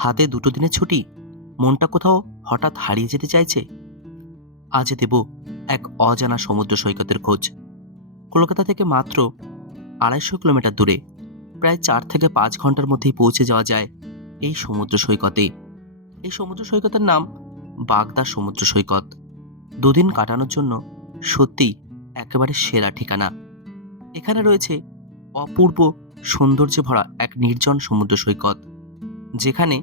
হাতে দুটো দিনের ছুটি। মনটা কোথাও হঠাৎ হারিয়ে যেতে চাইছে। আজ দেব এক অজানা সমুদ্র সৈকতের খোঁজ। কলকাতা থেকে মাত্র আড়াইশো কিলোমিটার দূরে, প্রায় চার থেকে পাঁচ ঘণ্টার মধ্যেই পৌঁছে যাওয়া যায় এই সমুদ্র সৈকতে। এই সমুদ্র সৈকতের নাম বাগদা সমুদ্র সৈকত। দুদিন কাটানোর জন্য সত্যিই একেবারে সেরা ঠিকানা। এখানে রয়েছে অপূর্ব সৌন্দর্যে ভরা এক নির্জন সমুদ্র সৈকত। যেখানে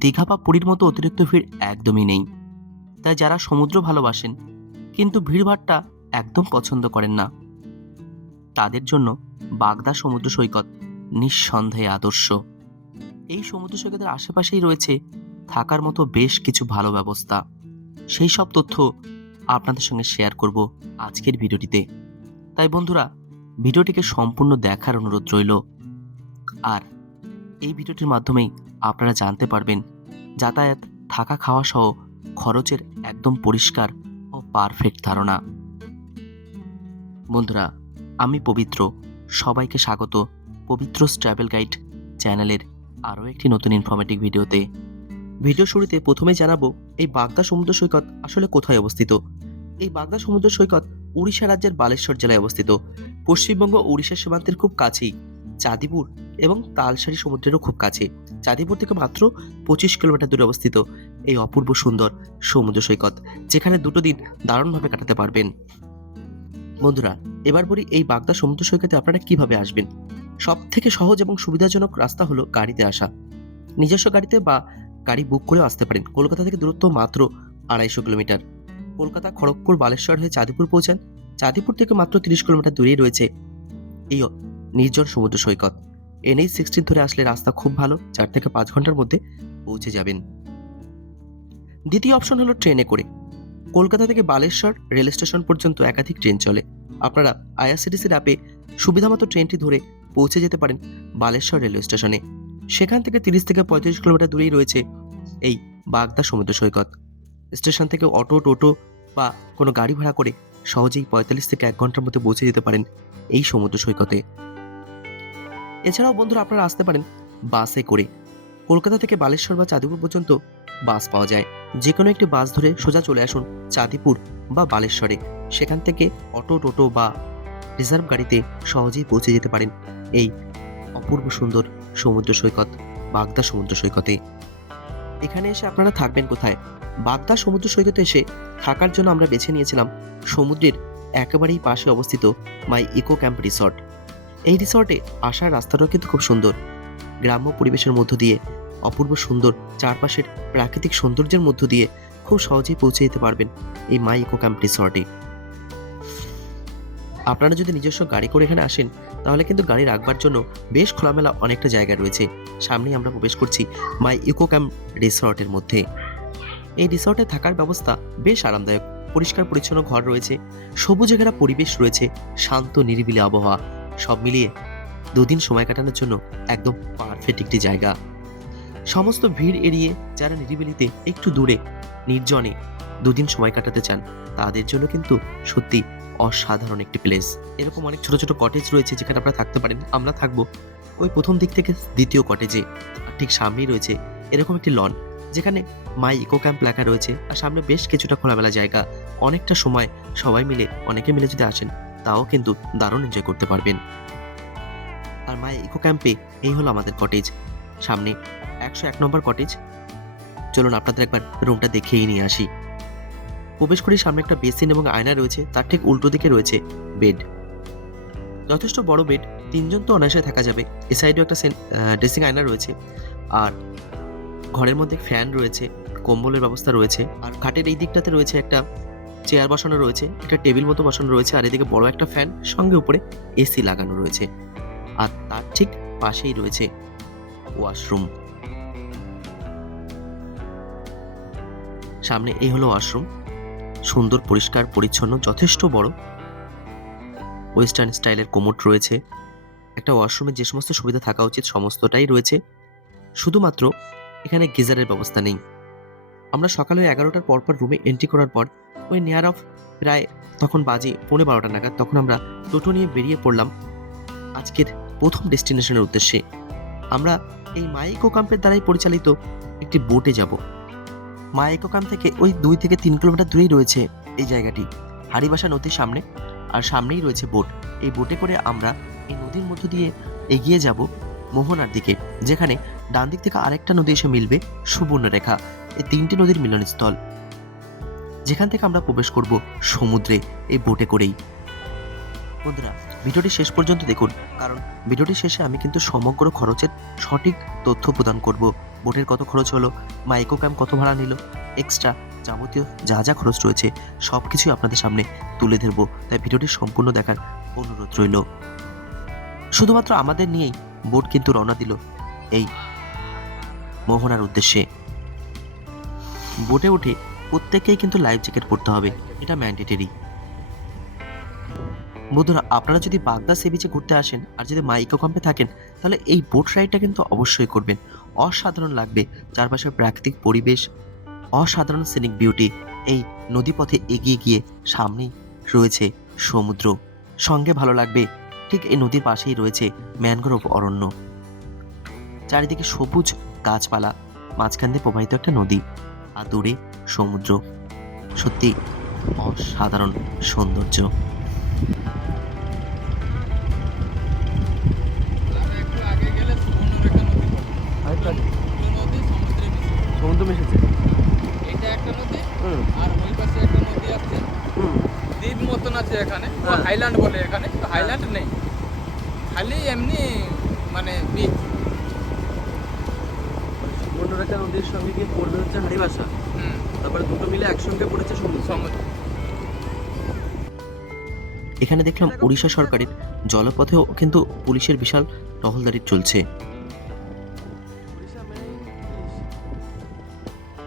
দীঘা বা পুরীর মতো অতিরিক্ত ভিড় একদমই নেই। তাই যারা সমুদ্র ভালোবাসেন, কিন্তু ভিড়ভাড়টা একদম পছন্দ করেন না। তাদের জন্য বাগদা সমুদ্র সৈকত নিঃসন্দেহে আদর্শ। এই সমুদ্র সৈকতের আশেপাশেই রয়েছে থাকার মতো বেশ কিছু ভালো ব্যবস্থা। সেই সব তথ্য আপনাদের সঙ্গে শেয়ার করব আজকের ভিডিওটিতে। তাই বন্ধুরা, ভিডিওটিকে সম্পূর্ণ দেখার অনুরোধ রইল। আর এই ভিডিওটির মাধ্যমেই আপনারা জানতে পারবেন যাতায়াত, থাকা খাওয়া সহ খরচের একদম পরিষ্কার ও পারফেক্ট ধারণা। বন্ধুরা, আমি পবিত্র। সবাইকে স্বাগত পবিত্র ট্রাভেল গাইড চ্যানেলের আরও একটি নতুন ইনফরমেটিভ ভিডিওতে। ভিডিও শুরুতে প্রথমে জানাব, এই বাগদা সমুদ্র সৈকত আসলে কোথায় অবস্থিত? এই বাগদা সমুদ্র সৈকত উড়িষ্যা রাজ্যের বালেশ্বর জেলায় অবস্থিত। পশ্চিমবঙ্গ উড়িষ্যা সীমান্তের খুব কাছেই। চাঁদিপুর এবং তালসারি সমুদ্রেরও খুব কাছে। চাঁদিপুর থেকে মাত্র পঁচিশ কিলোমিটার দূরে অবস্থিত এই অপূর্ব সুন্দর সমুদ্র সৈকত, যেখানে দুটো দিন দারুণভাবে কাটাতে পারবেন। বন্ধুরা, এবার বলি এই বাগদা সমুদ্র সৈকতে আপনারা কীভাবে আসবেন? সব থেকে সহজ এবং সুবিধাজনক রাস্তা হলো গাড়িতে আসা। নিজস্ব গাড়িতে বা গাড়ি বুক করেও আসতে পারেন। কলকাতা থেকে দূরত্ব মাত্র আড়াইশো কিলোমিটার। কলকাতা খড়গপুর বালেশ্বর হয়ে চাঁদিপুর পৌঁছান। চাঁদিপুর থেকে মাত্র তিরিশ কিলোমিটার দূরেই রয়েছে এই নির্জন সমুদ্র সৈকত। এনএইচ সিক্সটিন ধরে আসলে রাস্তা খুব ভালো, চার থেকে পাঁচ ঘণ্টার মধ্যে পৌঁছে যাবেন। দ্বিতীয় অপশন হলো ট্রেনে করে। কলকাতা থেকে বালেশ্বর রেল স্টেশন পর্যন্ত একাধিক ট্রেন চলে। আপনারা আইআরসিটিসির অ্যাপে সুবিধামতো ট্রেনটি ধরে পৌঁছে যেতে পারেন বালেশ্বর রেলওয়ে স্টেশনে। সেখান থেকে তিরিশ থেকে পঁয়ত্রিশ কিলোমিটার দূরেই রয়েছে এই বাগদা সমুদ্র সৈকত। স্টেশন থেকে অটো, টোটো বা কোনো গাড়ি ভাড়া করে সহজেই পঁয়তাল্লিশ থেকে এক ঘণ্টার মধ্যে পৌঁছে যেতে পারেন এই সমুদ্র সৈকতে। এছাড়াও বন্ধুরা আপনারা আসতে পারেন বাসে করে। কলকাতা থেকে বালেশ্বর বা চাঁদিপুর পর্যন্ত বাস পাওয়া যায়। যে কোনো একটি বাস ধরে সোজা চলে আসুন চাঁদিপুর বা বালেশ্বরে। সেখান থেকে অটো, টোটো বা রিজার্ভ গাড়িতে সহজেই পৌঁছে যেতে পারেন এই অপূর্ব সুন্দর সমুদ্র সৈকত, বাগদা সমুদ্র সৈকতে। এখানে এসে আপনারা থাকবেন কোথায়? বাগদা সমুদ্র সৈকতে এসে থাকার জন্য আমরা বেছে নিয়েছিলাম সমুদ্রের একেবারেই পাশে অবস্থিত মাই ইকো ক্যাম্প রিসর্ট। এই রিসর্টে আসার রাস্তাটাও কিন্তু খুব সুন্দর। গ্রাম্য পরিবেশের মধ্য দিয়ে, অপূর্ব সুন্দর চারপাশের প্রাকৃতিক সৌন্দর্যের মধ্য দিয়ে খুব সহজেই পৌঁছে যেতে পারবেন এই মাই ইকো ক্যাম্প রিসর্টে আপনারা যদি নিজস্ব গাড়ি করে এখানে আসেন, তাহলে কিন্তু গাড়ি রাখবার জন্য বেশ খোলামেলা অনেকটা জায়গা রয়েছে। সামনেই আমরা প্রবেশ করছি মাই ইকো ক্যাম্প রিসর্টের মধ্যে। এই রিসর্টে থাকার ব্যবস্থা বেশ আরামদায়ক। পরিষ্কার পরিচ্ছন্ন ঘর রয়েছে, সবুজে ঘেরা পরিবেশ রয়েছে, শান্ত, নিরিবিলি আবহাওয়া। সব মিলিয়ে দুদিন সময় কাটানোর জন্য একদম পারফেক্ট একটি জায়গা। সমস্ত ভিড় এড়িয়ে যারা নিরিবিলিতে একটু দূরে, নির্জনে দুদিন সময় কাটাতে চান, তাদের জন্য কিন্তু সত্যি অসাধারণ একটি প্লেস এরকম অনেক ছোট ছোট কটেজ রয়েছে যেখানে আপনারা থাকতে পারেন। আমরা থাকব ওই প্রথম দিক থেকে দ্বিতীয় কটেজে ঠিক সামনেই রয়েছে এরকম একটি লন যেখানে মাই ইকো ক্যাম্প লেখা রয়েছে। আর সামনে বেশ কিছুটা খোলামেলা জায়গা। অনেকটা সময় সবাই মিলে, অনেকে মিলে যদি আসেন তাও কিন্তু দারুণ এনজয় করতে পারবেন। আর মাই ইকো ক্যাম্পে এই হলো আমাদের কটেজ সামনে একশো এক নম্বর কটেজ চলুন আপনাদের একবার রুমটা দেখেই নিয়ে আসি। প্রবেশ করি সামনে একটা বেসিন এবং আয়না রয়েছে, তার ঠিক উল্টো দিকে রয়েছে বেড যথেষ্ট বড় বেড তিনজন তো অনায়াসে থাকা যাবে। এ সাইডেও একটা ড্রেসিং আয়না রয়েছে। আর ঘরের মধ্যে ফ্যান রয়েছে, কম্বলের ব্যবস্থা রয়েছে। আর খাটের এই দিকটাতে রয়েছে একটা চেয়ার বসানো রয়েছে, একটা টেবিল মতো বসানো রয়েছে, আর এদিকে বড় একটা ফ্যান, সঙ্গে উপরে এসি লাগানো রয়েছে। আর তার ঠিক পাশেই রয়েছে ওয়াশরুম। সামনে এই হলো ওয়াশরুম। সুন্দর, পরিষ্কার, পরিচ্ছন্ন, যথেষ্ট বড়। ওয়েস্টার্ন স্টাইলের কোমোট রয়েছে। একটা ওয়াশরুমে যে সমস্ত সুবিধা থাকা উচিত সমস্তটাই রয়েছে। শুধুমাত্র এখানে গিজারের ব্যবস্থা নেই। আমরা সকালে এগারোটার পরপর রুমে এন্ট্রি করার পর ওই নিয়ার অফ প্রায় তখন বাজে পৌনে বারোটা নাগাদ তখন আমরা টোটো নিয়ে বেরিয়ে পড়লাম আজকের প্রথম ডেস্টিনেশনের উদ্দেশ্যে। আমরা এই মা ইকো ক্যাম্পের দ্বারাই পরিচালিত একটি বোটে যাব। মা ইকো ক্যাম্প থেকে ওই দুই থেকে তিন কিলোমিটার দূরেই রয়েছে এই জায়গাটি। হাড়িবাসা নদীর সামনে আর সামনেই রয়েছে বোট। এই বোটে করে আমরা এই নদীর মধ্য দিয়ে এগিয়ে যাব মোহনার দিকে, যেখানে ডান দিক থেকে আরেকটা নদী এসে মিলবে সুবর্ণরেখা। এই তিনটি নদীর মিলনস্থল। যেখান থেকে আমরা প্রবেশ করব সমুদ্রে, এই বোটে করেই। বন্ধুরা, ভিডিওটি শেষ পর্যন্ত দেখুন, কারণ ভিডিওটি শেষে আমি কিন্তু সমগ্র খরচের সঠিক তথ্য প্রদান করব। বোটের কত খরচ হলো মাইকো ক্যাম্প কত ভাড়া নিল এক্সট্রা যাবতীয় যা যা খরচ রয়েছে সব কিছুই আপনাদের সামনে তুলে ধরবো। তাই ভিডিওটি সম্পূর্ণ দেখার অনুরোধ রইল। শুধুমাত্র আমাদের নিয়েই বোট কিন্তু রওনা দিল, এই মোহনার উদ্দেশ্যে। বোটে উঠে প্রত্যেককেই কিন্তু লাইফ জ্যাকেট পরতে হবে। এটা ম্যান্ডেটরি বন্ধুরা, আপনারা যদি বাগদা সি বিচে ঘুরতে আসেন আর যদি মাইকো ক্যাম্পে থাকেন, তাহলে এই বোট রাইডটা কিন্তু অবশ্যই করবেন। অসাধারণ লাগবে চারপাশের প্রাকৃতিক পরিবেশ, অসাধারণ সিনিক বিউটি এই নদীপথে এগিয়ে গিয়ে সামনেই রয়েছে সমুদ্র। সঙ্গে ভালো লাগবে, ঠিক এই নদীর পাশেই রয়েছে ম্যানগ্রোভ অরণ্য। চারিদিকে সবুজ গাছপালা, মাঝখান দিয়ে প্রবাহিত একটা নদী। দূরে সমুদ্র। সত্যি অসাধারণ সৌন্দর্য। আর আগে গেলে সুবর্ণরেখা নদী পড়বে। নদী সমুদ্রে মিশেছে। এটা একটা নদী হুম। আর ওই পাশে একটা নদী আছে। হুম। দ্বীপ মতন আছে এখানে হ্যাঁ। হাইল্যান্ড বলে এখানে হাইল্যান্ড নেই। খালি এমনি মানে বিচ নদীর সঙ্গে গিয়ে পড়বে হচ্ছে হাড়িবাসা হুম। তারপরে দুটো মিলে একসঙ্গে পড়েছে সমুদ্র এখানে দেখলাম ওড়িশা সরকারের জলপথেও কিন্তু পুলিশের বিশাল টহলদারি চলছে।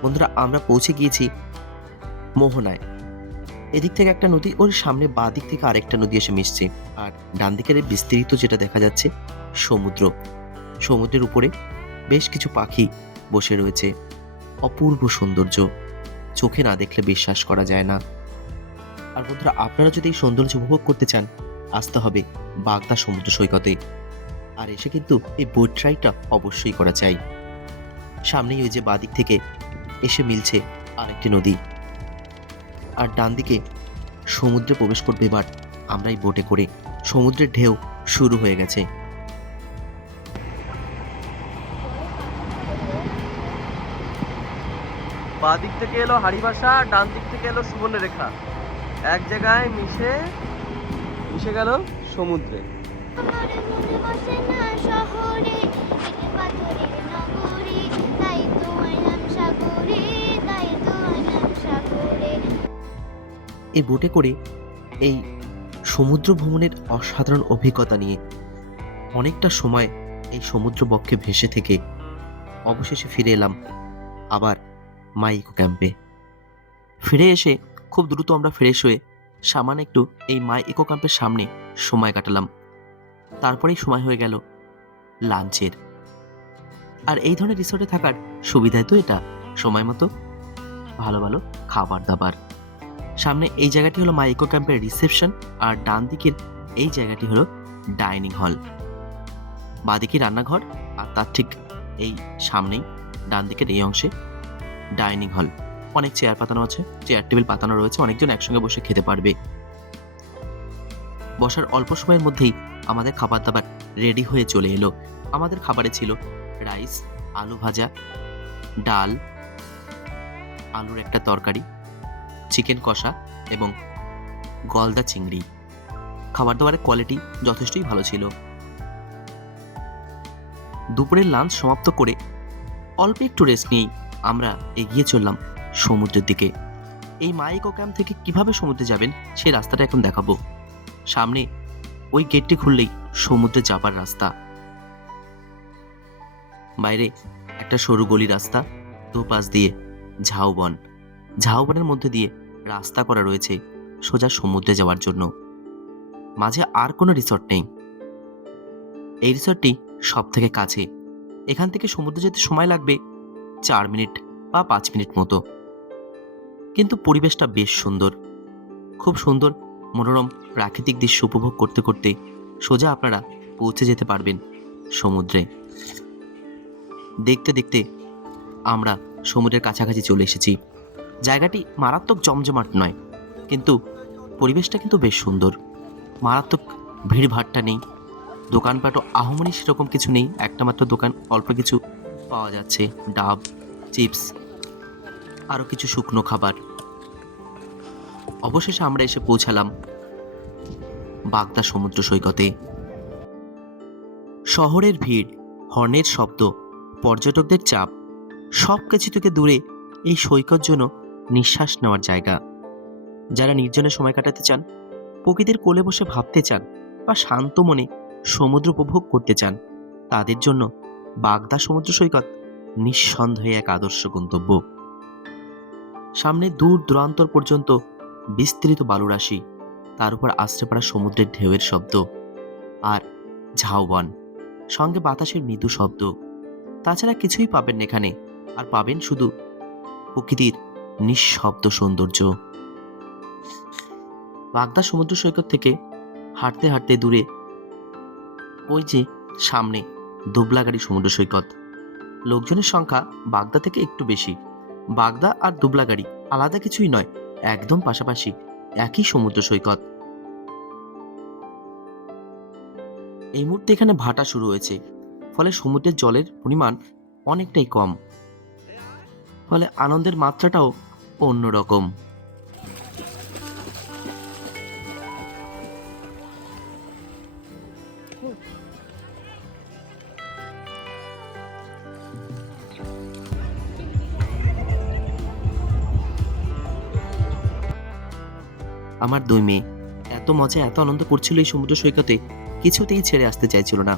বন্ধুরা আমরা পৌঁছে গিয়েছি মোহনায়। এদিক থেকে একটা নদী ওর সামনে বাঁ দিক থেকে আরেকটা নদী এসে মিশছে। আর ডান দিকের বিস্তৃত যেটা দেখা যাচ্ছে সমুদ্র। সমুদ্রের উপরে বেশ কিছু পাখি বসে রয়েছে। অপূর্ব সৌন্দর্য। চোখে না দেখলে বিশ্বাস করা যায় না। আর বন্ধুরা, আপনারা যদি এই সৌন্দর্য উপভোগ করতে চান, আসতে হবে বাগদা সমুদ্র সৈকতে। আর এসে কিন্তু এই বোট রাইডটা অবশ্যই করা চাই। সামনেই ওই যে বাদিক থেকে এসে মিলছে আরেকটি নদী। আর ডান দিকে সমুদ্রে প্রবেশ করবে এবার আমরা এই বোটে করে। সমুদ্রের ঢেউ শুরু হয়ে গেছে। বাঁ দিক থেকে এলো হাড়িভাষা ডান দিক থেকে এলো সুবর্ণরেখা। এক জায়গায় মিশে মিশে গেল সমুদ্রে। এই বোটে করে এই সমুদ্র ভ্রমণের অসাধারণ অভিজ্ঞতা নিয়ে অনেকটা সময় এই সমুদ্র বক্ষে ভেসে থেকে অবশেষে ফিরে এলাম আবার মাই ইকো ক্যাম্পে। ফিরে এসে খুব দ্রুত আমরা ফ্রেশ হয়ে সামান্য একটু এই মাই ইকো ক্যাম্পের সামনে সময় কাটালাম। তারপরেই সময় হয়ে গেল লাঞ্চের। আর এই ধরনের রিসোর্টে থাকার সুবিধাই তো এটা, সময় মতো ভালো ভালো খাবার দাবার। সামনে এই জায়গাটি হলো মাই ইকো ক্যাম্পের রিসেপশন আর ডান দিকের এই জায়গাটি হলো ডাইনিং হল বাঁদিকে রান্নাঘর আর তার ঠিক এই সামনেই ডান দিকের এই অংশে ডাইনিং হল। অনেক চেয়ার পাতানো আছে, চেয়ার টেবিল পাতানো রয়েছে, অনেকজন একসঙ্গে বসে খেতে পারবে। বসার অল্প সময়ের মধ্যেই আমাদের খাবার দাবার রেডি হয়ে চলে এলো। আমাদের খাবারে ছিল রাইস আলু ভাজা, ডাল, আলুর একটা তরকারি চিকেন কষা এবং গলদা চিংড়ি। খাবার দাবারের কোয়ালিটি যথেষ্টই ভালো ছিল। দুপুরের লাঞ্চ সমাপ্ত করে অল্প একটু রেস্ট নিয়েই আমরা এগিয়ে চললাম সমুদ্রের দিকে। এই মাইকো ক্যাম্প থেকে কীভাবে সমুদ্রে যাবেন সেই রাস্তাটা এখন দেখাবো। সামনে ওই গেটটি খুললেই সমুদ্রে যাবার রাস্তা। বাইরে একটা সরু গলি রাস্তা, দুপাশ দিয়ে ঝাউবন। ঝাউবনের মধ্যে দিয়ে রাস্তা করা রয়েছে সোজা সমুদ্রে যাওয়ার জন্য। মাঝে আর কোনো রিসর্ট নেই। এই রিসর্টটি সব থেকে কাছে। এখান থেকে সমুদ্রে যেতে সময় লাগবে চার মিনিট বা পাঁচ মিনিট মতো। কিন্তু পরিবেশটা বেশ সুন্দর। খুব সুন্দর, মনোরম, প্রাকৃতিক দৃশ্য উপভোগ করতে করতে সোজা আপনারা পৌঁছে যেতে পারবেন সমুদ্রে। দেখতে দেখতে আমরা সমুদ্রের কাছাকাছি চলে এসেছি। জায়গাটি মারাত্মক জমজমাট নয়, কিন্তু পরিবেশটা কিন্তু বেশ সুন্দর। মারাত্মক ভিড়ভাট্টা নেই। দোকানপাটও আহমনি সেরকম কিছু নেই, একটা মাত্র দোকান, অল্প কিছু পাওয়া যাচ্ছে, ডাব, চিপস, আরও কিছু শুকনো খাবার। অবশেষে আমরা এসে পৌঁছালাম বাগদা সমুদ্র সৈকতে। শহরের ভিড়, হর্নের শব্দ, পর্যটকদের চাপ, সব কিছু থেকে দূরে এই সৈকত জন্য নিঃশ্বাস নেওয়ার জায়গা। যারা নির্জনে সময় কাটাতে চান, প্রকৃতির কোলে বসে ভাবতে চান বা শান্ত মনে সমুদ্র উপভোগ করতে চান, তাদের জন্য বাগদা সমুদ্র সৈকত নিঃসন্দেহে এক আদর্শ গন্তব্য। সামনে দূর দূরান্তর পর্যন্ত বিস্তৃত বালুরাশি, তার উপর আশ্রে পড়া সমুদ্রের ঢেউয়ের শব্দ আর ঝাউবন, সঙ্গে বাতাসের মৃদু শব্দ। তাছাড়া কিছুই পাবেন এখানে, আর পাবেন শুধু প্রকৃতির নিঃশব্দ সৌন্দর্য। বাগদা সমুদ্র সৈকত থেকে হাঁটতে হাঁটতে দূরে ওই যে সামনে দুবলাগাড়ি সমুদ্র সৈকত। লোকজনের সংখ্যা বাগদা থেকে একটু বেশি। বাগদা আর দুবলাগাড়ি আলাদা কিছুই নয়, একদম পাশাপাশি একই সমুদ্র সৈকত। এই মুহূর্তে এখানে ভাটা শুরু হয়েছে, ফলে সমুদ্রের জলের পরিমাণ অনেকটাই কম। ফলে আনন্দের মাত্রাটাও অন্যরকম। আমার দুই মেয়ে। এত মজা, এত আনন্দ করছিল এই সমুদ্র সৈকতে, কিছুতেই ছেড়ে আসতে চাইছিল না।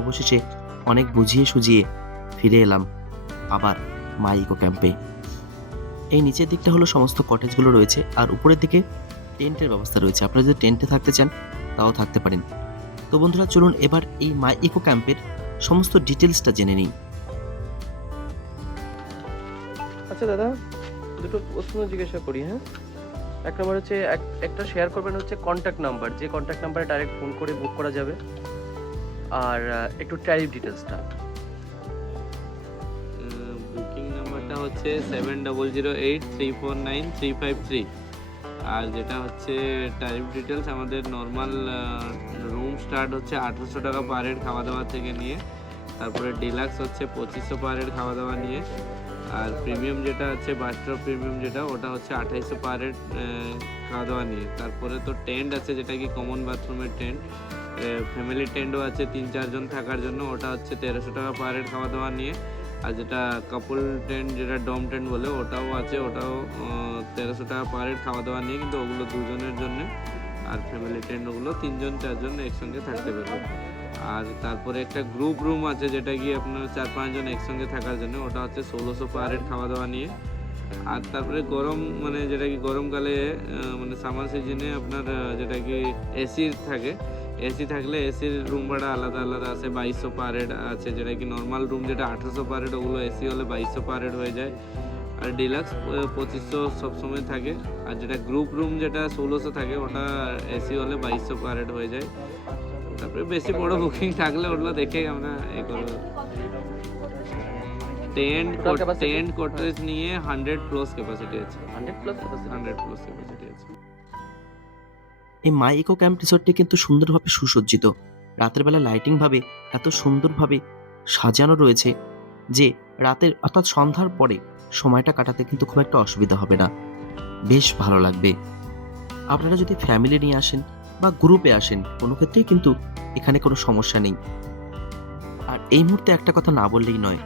অবশেষে অনেক বুঝিয়ে সুঝিয়ে ফিরে এলাম আবার মাইকো ক্যাম্পে। এই নিচের দিকটা হলো সমস্ত কটেজগুলো রয়েছে আর উপরের দিকে টেন্টের ব্যবস্থা রয়েছে। আপনারা যদি টেন্টে থাকতে চান, তাও থাকতে পারেন। তো বন্ধুরা, চলুন এবার এই মাই ইকো ক্যাম্পের সমস্ত ডিটেলসটা জেনে নিই। আচ্ছা দাদা, দুটো প্রশ্ন জিজ্ঞাসা করি হ্যাঁ? এক নম্বর হচ্ছে এক- একটা শেয়ার করবেন হচ্ছে কন্ট্যাক্ট নাম্বার যে কন্ট্যাক্ট নাম্বারে ডাইরেক্ট ফোন করে বুক করা যাবে। আর একটু ট্যারিফ ডিটেলসটা বুকিং নাম্বারটা হচ্ছে seven double zero eight three four nine three five three আর যেটা হচ্ছে ট্যারিফ ডিটেলস আমাদের নর্মাল রুম স্টার্ট হচ্ছে আঠেরোশো টাকা পার হেড খাওয়া দাওয়া থেকে নিয়ে, তারপরে ডিলাক্স হচ্ছে পঁচিশশো পার হেড খাওয়া দাওয়া নিয়ে। আর প্রিমিয়াম যেটা আছে বাস্টার প্রিমিয়াম যেটা, ওটা হচ্ছে আঠাইশশো পার হেড খাওয়া দাওয়া নিয়ে। তারপরে তো টেন্ট আছে, যেটা কি কমন বাথরুমের টেন্ট ফ্যামিলি টেন্টও আছে, তিন চারজন থাকার জন্য, ওটা হচ্ছে তেরোশো টাকা পার হেড খাওয়া দাওয়া নিয়ে। আর যেটা কাপল টেন্ট যেটা ডম টেন্ট বলে, ওটাও আছে, ওটাও তেরোশো টাকা পার হেড খাওয়া দাওয়া নিয়ে, কিন্তু ওগুলো দুজনের জন্য। আর ফ্যামিলি টেন্ট ওগুলো তিনজন, চারজন একসঙ্গে থাকতে পারবে। আর তারপরে একটা গ্রুপ রুম আছে যেটা গিয়ে আপনার চার পাঁচজন একসঙ্গে থাকার জন্য, ওটা হচ্ছে ষোলোশো পার হেড খাওয়া দাওয়া নিয়ে। আর তারপরে গরম মানে যেটা কি গরমকালে মানে সামার সিজনে আপনার যেটা কি এসি থাকে এসি থাকলে এসির রুম ভাড়া আলাদা আলাদা আছে, বাইশশো পার হেড আছে। যেটা কি নর্মাল রুম যেটা আঠারোশো পার হেড ওগুলো এসি হলে বাইশশো পার হেড হয়ে যায়। আর ডিলাক্স পঁচিশশো সবসময় থাকে। আর যেটা গ্রুপ রুম যেটা ষোলোশো থাকে, ওটা এসি হলে বাইশশো পার হেড হয়ে যায়। তারপরে বেশি বড় বুকিং থাকলে ওগুলো দেখে আমরা এ করব। টেন্ট টেন্ট নিয়ে হান্ড্রেড প্লাস ক্যাপাসিটি আছে। Hundred plus hundred plus capacity আছে। এই মাই ইকো ক্যাম্প রিসোর্টটি কিন্তু সুন্দরভাবে সুসজ্জিত। রাতের বেলা লাইটিং ভাবে এত সুন্দরভাবে সাজানো রয়েছে যে রাতের অর্থাৎ সন্ধ্যার পরে সময়টা কাটাতে কিন্তু খুব একটা অসুবিধা হবে না। বেশ ভালো লাগবে। আপনারা যদি ফ্যামিলি নিয়ে আসেন বা গ্রুপে আসেন, কোনো ক্ষেত্রেই কিন্তু এখানে কোনো সমস্যা নেই। আর এই মুহূর্তে একটা কথা না বললেই নয়,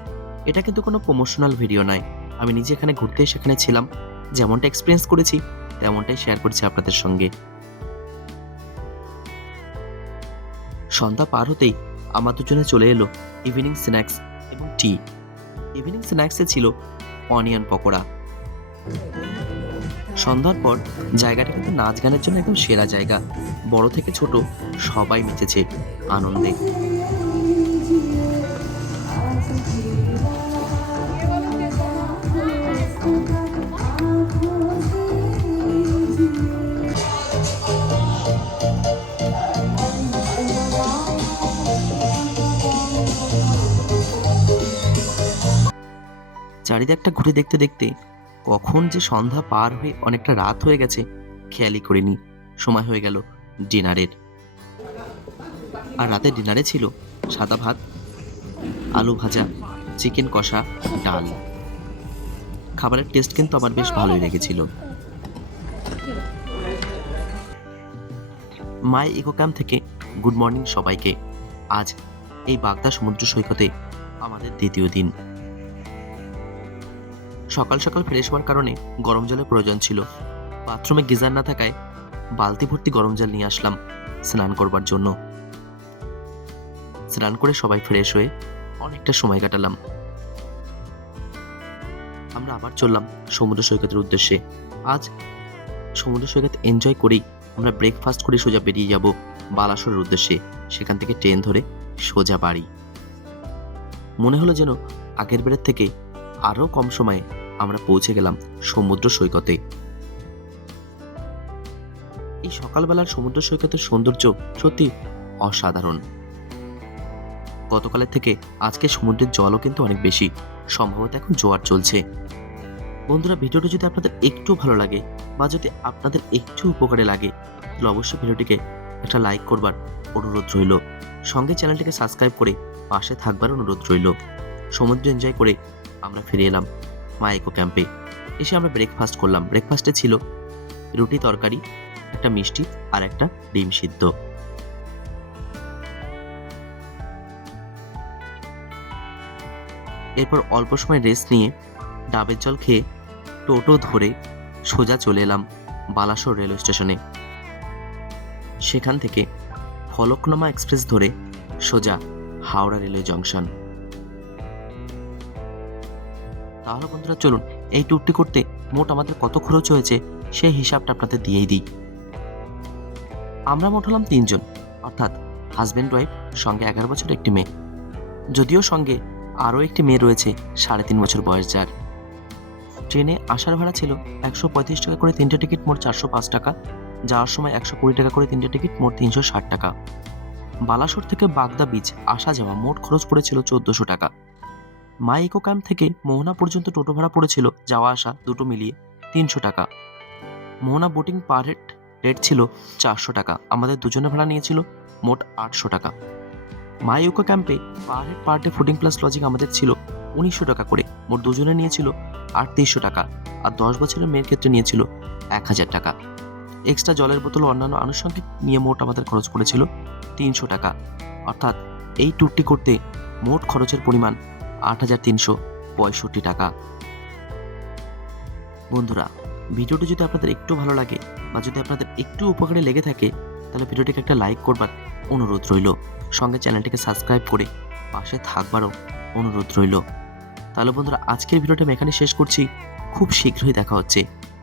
এটা কিন্তু কোনো প্রমোশনাল ভিডিও নয়। আমি নিজে এখানে ঘুরতে সেখানে ছিলাম, যেমনটা এক্সপিরিয়েন্স করেছি, তেমনটাই শেয়ার করছি আপনাদের সঙ্গে। সন্ধ্যা পার হতেই আমার দুজনে চলে এলো ইভিনিং স্ন্যাক্স এবং টি ইভিনিং স্ন্যাক্সে ছিল অনিয়ন পকোড়া। সন্ধ্যার পর জায়গাটা কিন্তু নাচ গানের জন্য একদম সেরা জায়গা। বড় থেকে ছোট সবাই মিটেছে আনন্দে। চারিদিকটা ঘুরে দেখতে দেখতে কখন যে সন্ধ্যা পার হয়ে অনেকটা রাত হয়ে গেছে, খেয়ালই করিনি। সময় হয়ে গেল ডিনারের। আর রাতে ডিনারে ছিল সাদা ভাত, আলু ভাজা, চিকেন কষা, ডাল। খাবারের টেস্ট কিন্তু আমার বেশ ভালোই লেগেছিল। মাই ইকো ক্যাম্প থেকে গুড মর্নিং সবাইকে। আজ এই বাগদা সমুদ্র সৈকতে আমাদের দ্বিতীয় দিন। সকাল সকাল ফ্রেশ হওয়ার কারণে গরম জলের প্রয়োজন ছিল। বাথরুমে গিজার না থাকায় বালতি ভর্তি গরম জল নিয়ে আসলাম স্নান করবার জন্য। স্নান করে সবাই ফ্রেশ হয়ে অনেকটা সময় কাটালাম। আমরা আবার চললাম সমুদ্র সৈকতের উদ্দেশ্যে। আজ সমুদ্র সৈকত এনজয় করেই আমরা ব্রেকফাস্ট করে সোজা বেরিয়ে যাব বালাসরের উদ্দেশ্যে। সেখান থেকে ট্রেন ধরে সোজা বাড়ি। মনে হলো যেন আগের বেড়ের থেকে আরও কম সময়ে আমরা পৌঁছে গেলাম সমুদ্র সৈকতে। এই সকালবেলার সমুদ্র সৈকতের সৌন্দর্য সত্যি অসাধারণ। গতকালের থেকে আজকে সমুদ্রের জলও কিন্তু অনেক বেশি। সম্ভবত এখন জোয়ার চলছে। বন্ধুরা, ভিডিওটি যদি আপনাদের একটু ভালো লাগে বা যদি আপনাদের একটু উপকারে লাগে, তাহলে অবশ্যই ভিডিওটিকে একটা লাইক করবার অনুরোধ রইল। সঙ্গে চ্যানেলটিকে সাবস্ক্রাইব করে পাশে থাকবার অনুরোধ রইল। সমুদ্র এনজয় করে আমরা ফিরে এলাম মা মাইকো ক্যাম্পে। এসে আমরা ব্রেকফাস্ট করলাম। ব্রেকফাস্টে ছিল রুটি তরকারি, একটা মিষ্টি আর একটা ডিম সিদ্ধ। এরপর অল্প সময় রেস্ট নিয়ে ডাবের জল খেয়ে টোটো ধরে সোজা চলে এলাম বালাসোর রেলওয়ে স্টেশনে। সেখান থেকে ফলকনামা এক্সপ্রেস ধরে সোজা হাওড়া রেলওয়ে জংশন। তাহলে বন্ধুরা চলুন, এই ট্যুরটি করতে মোট আমাদের কত খরচ হয়েছে সেই হিসাবটা আপনাদের দিয়েই দিই। আমরা মোট হলাম তিনজন, অর্থাৎ হাজব্যান্ড ওয়াইফ সঙ্গে এগারো বছর একটি মেয়ে। যদিও সঙ্গে আরও একটি মেয়ে রয়েছে, সাড়ে তিন বছর বয়স যার। ট্রেনে আসার ভাড়া ছিল একশো পঁয়ত্রিশ টাকা করে তিনটে টিকিট, মোট চারশো পাঁচ টাকা। যাওয়ার সময় একশো কুড়ি টাকা করে তিনটে টিকিট, মোট তিনশো ষাট টাকা। বালাসোর থেকে বাগদা বিচ আসা যাওয়া মোট খরচ পড়েছিল চোদ্দোশো টাকা। মা ইকো ক্যাম্প থেকে মোহনা পর্যন্ত টোটো ভাড়া পড়েছিল যাওয়া আসা দুটো মিলিয়ে তিনশো টাকা। মোহনা বোটিং পার হেড রেট ছিল চারশো টাকা। আমাদের দুজনে ভাড়া নিয়েছিল মোট আটশো টাকা। মা ইকো ক্যাম্পে per head per day fooding plus lodging আমাদের ছিল উনিশশো টাকা করে। মোট দুজনে নিয়েছিল আটত্রিশশো টাকা। আর দশ বছরের মেয়ের ক্ষেত্রে নিয়েছিল এক হাজার টাকা। এক্সট্রা জলের বোতল অন্যান্য আনুষঙ্গিক নিয়ে মোট আমাদের খরচ পড়েছিল তিনশো টাকা। অর্থাৎ এই ট্যুরটি করতে মোট খরচের পরিমাণ আট হাজার তিনশো পঁয়ষট্টি টাকা। বন্ধুরা, ভিডিওটি যদি আপনাদের একটু ভালো লাগে বা যদি আপনাদের একটু উপকারে লেগে থাকে, তাহলে ভিডিওটিকে একটা লাইক করবার অনুরোধ রইল। সঙ্গে চ্যানেলটিকে সাবস্ক্রাইব করে পাশে থাকবারও অনুরোধ রইল। তাহলে বন্ধুরা, আজকের ভিডিওটা আমি এখানে শেষ করছি। খুব শীঘ্রই দেখা হচ্ছে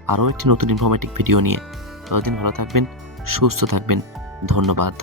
আরও একটি নতুন ইনফরমেটিভ ভিডিও নিয়ে। ততদিন ভালো থাকবেন, সুস্থ থাকবেন। ধন্যবাদ।